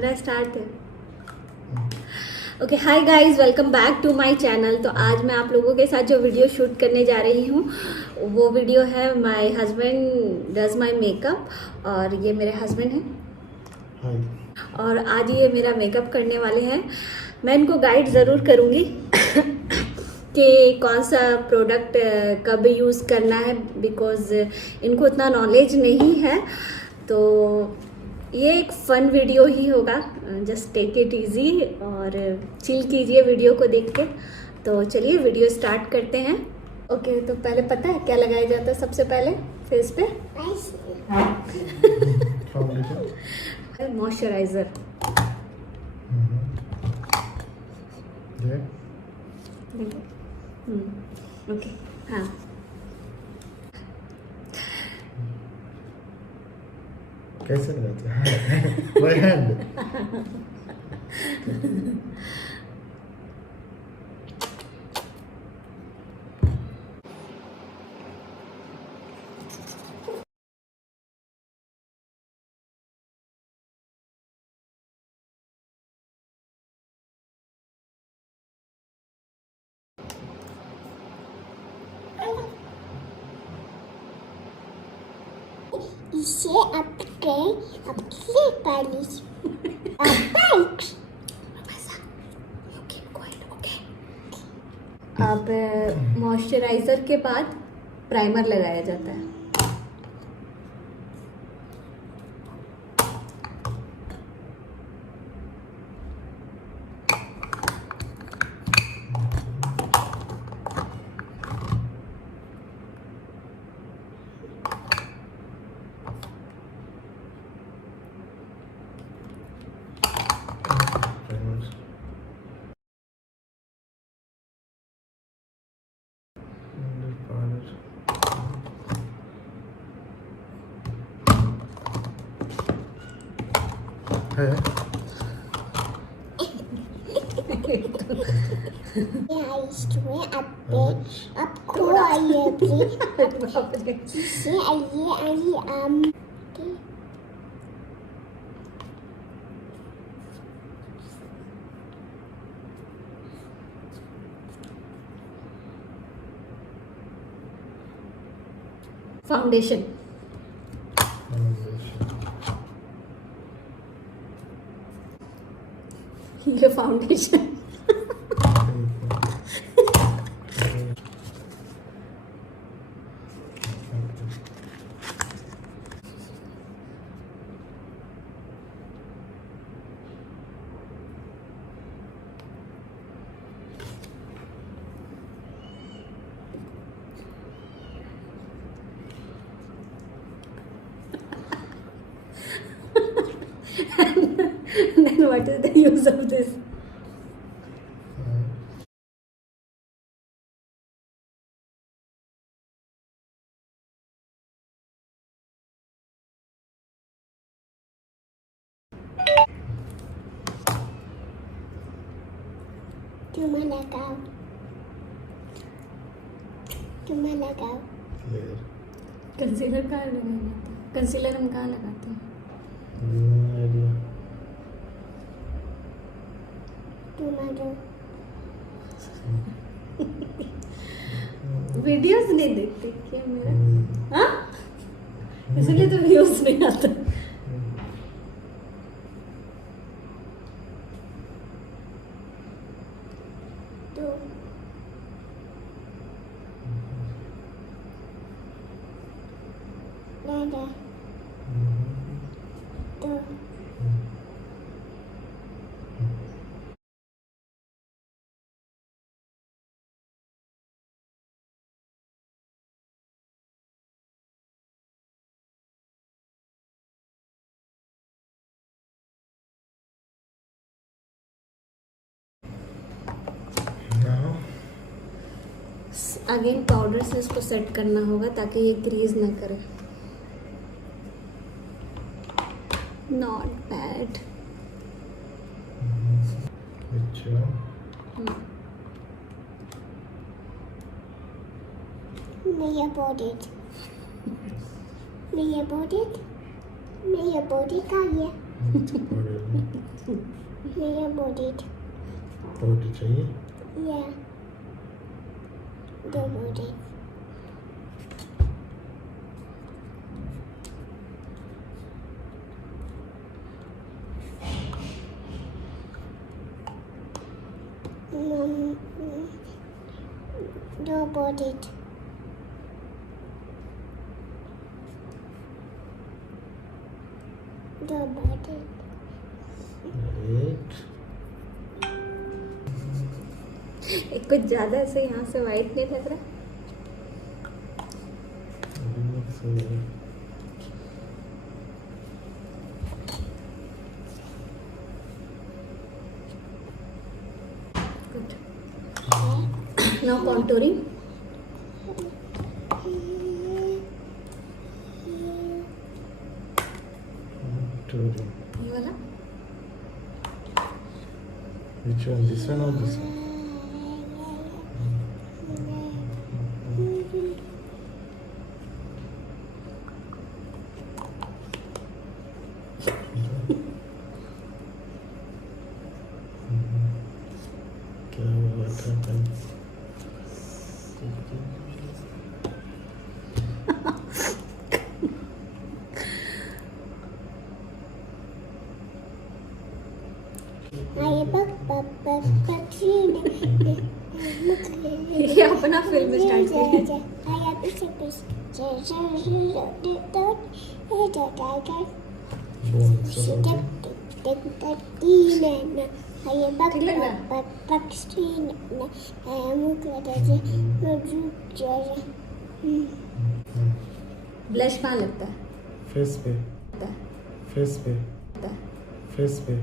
Camera start है। Okay, hi guys, welcome back to my channel. तो आज मैं आप लोगों के साथ जो वीडियो शूट करने जा रही हूँ वो वीडियो है my husband does my makeup, और ये मेरे हस्बैंड हैं। हाय। और आज ये मेरा मेकअप करने वाले हैं। मैं इनको गाइड ज़रूर करूँगी कि कौन सा प्रोडक्ट कब यूज़ करना है, बिकॉज़ इनको उतना नॉलेज नहीं है। तो ये एक फन वीडियो ही होगा, जस्ट टेक इट इजी और चिल कीजिए वीडियो को देख के। तो चलिए वीडियो स्टार्ट करते हैं। ओके, तो पहले पता है क्या लगाया जाता है सबसे पहले फेस पे? मॉइस्चराइजर। ओके, हाँ। कैसे लगाते हैं? By hand. इसे आपके पालिश बाइक्स। अब मॉइस्चराइजर के बाद प्राइमर लगाया जाता है। आपको आइए फाउंडेशन। ये foundation. Then what is the use of this? तुम लगाओ। कंसीलर कहाँ लगाना था? कंसीलर हम कहाँ लगाते हैं? वीडियोस नहीं देखते क्या मेरा? हाँ, इसलिए तो व्यूज नहीं आता। अगेन पाउडर से इसको सेट करना होगा ताकि ये ग्रीज ना करे। Not bad. अच्छा, मेरा बॉडी का ये मेरा बॉडी रोटी चाहिए या दो बॉडी दो बॉडी दो बॉडी एक कुछ ज्यादा ऐसे यहाँ से वाइट नहीं लग रहा? Good. Now contouring. ये वाला? Which one? This one or this one? क्या हुआ था? ये अपना फिल्म स्टार्ट किया। ब्लश कहाँ लगता है? फेस पे, फेस पे, फेस पे।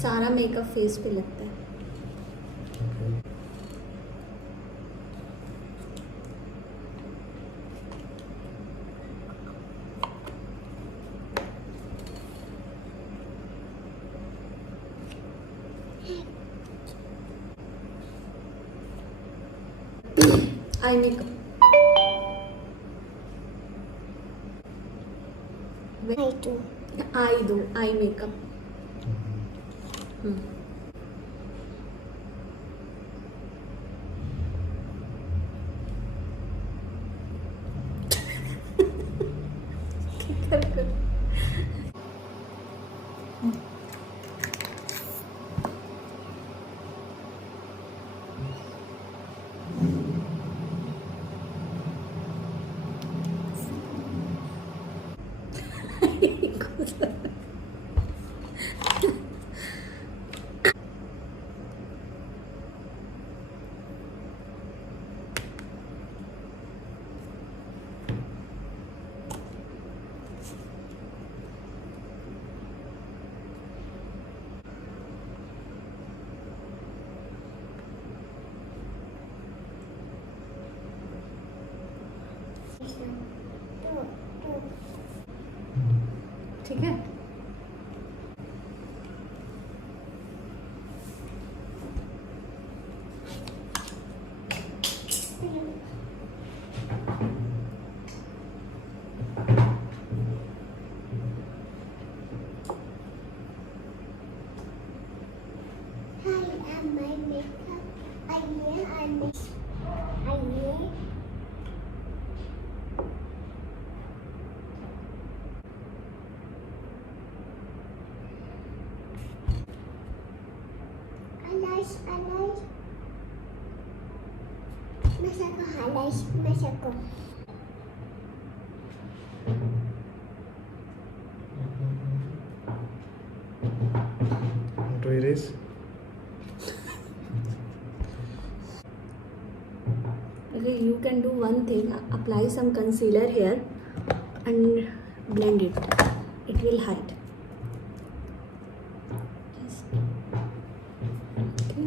सारा मेकअप फेस पे लगता है। आई मेकअप आई दो आई मेकअप। ठीक है। Masako. To erase. Okay, you can do one thing. Apply some concealer here and blend it. It will hide. Yes. Okay.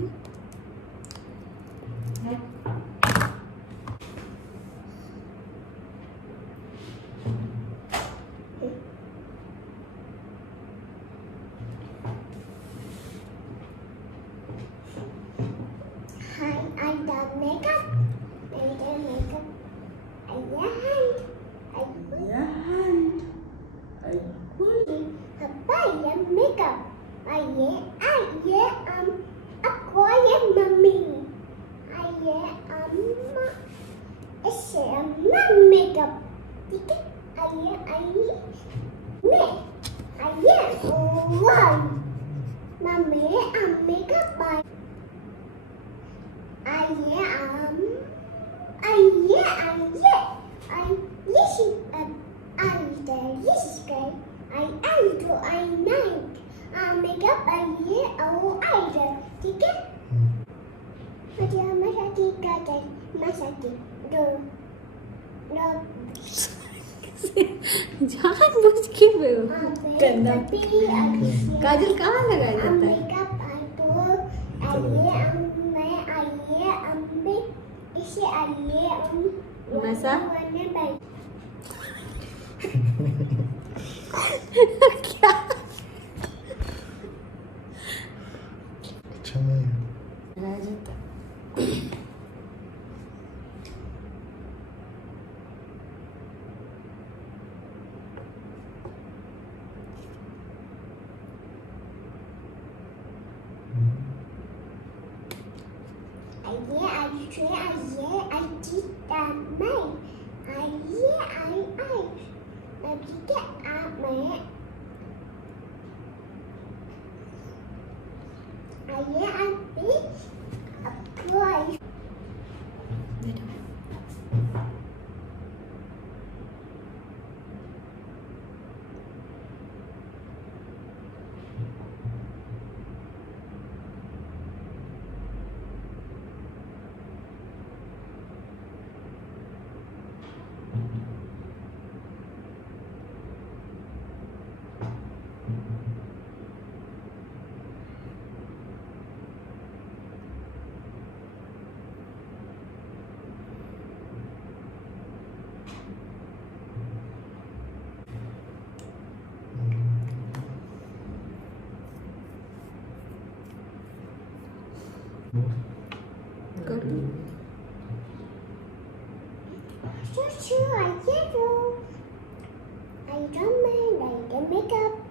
Hi, I done makeup. I done makeup. Yeah, hi. आपको ये mummy आइए इससे makeup ठीक है आइए मैं आइए वाह मम्मी मेकअप आइए makeup आइए और आइए ठीक है मुझे मसाकी करते मसाकी दो जानबूझ के गंदा काजल कहाँ लगाया जाता है मेकअप आइए मैं आइए अम्बे इसे आइए मसा क्या अच्छा नहीं है। लगाया जाता है कर makeup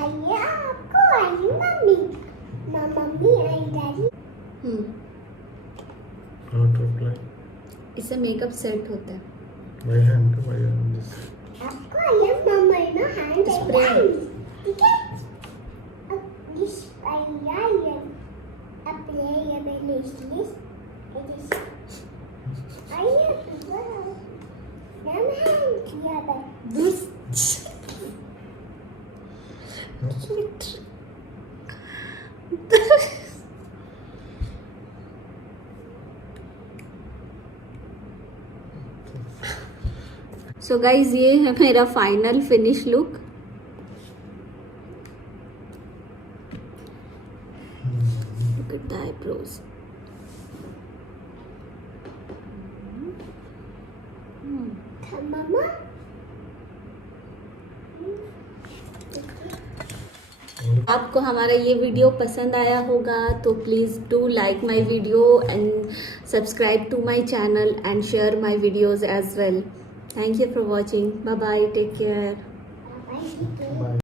आइए आपको आई मम्मी मम्मी आई डैडी How to apply? इससे मेकअप सेट होता है By hand, by hand. This. आपको ये मम्मी ना हैंड Spray. ठीक है अब इस आइए अब ये मेरे लिए आइए नाम है किया बस सो गाइज ये है मेरा final finish look look at the eyebrows mama आपको हमारा ये वीडियो पसंद आया होगा तो please do like my video and subscribe to my channel and share my videos as well. Thank you for watching. Bye bye. Take care. Bye. Bye.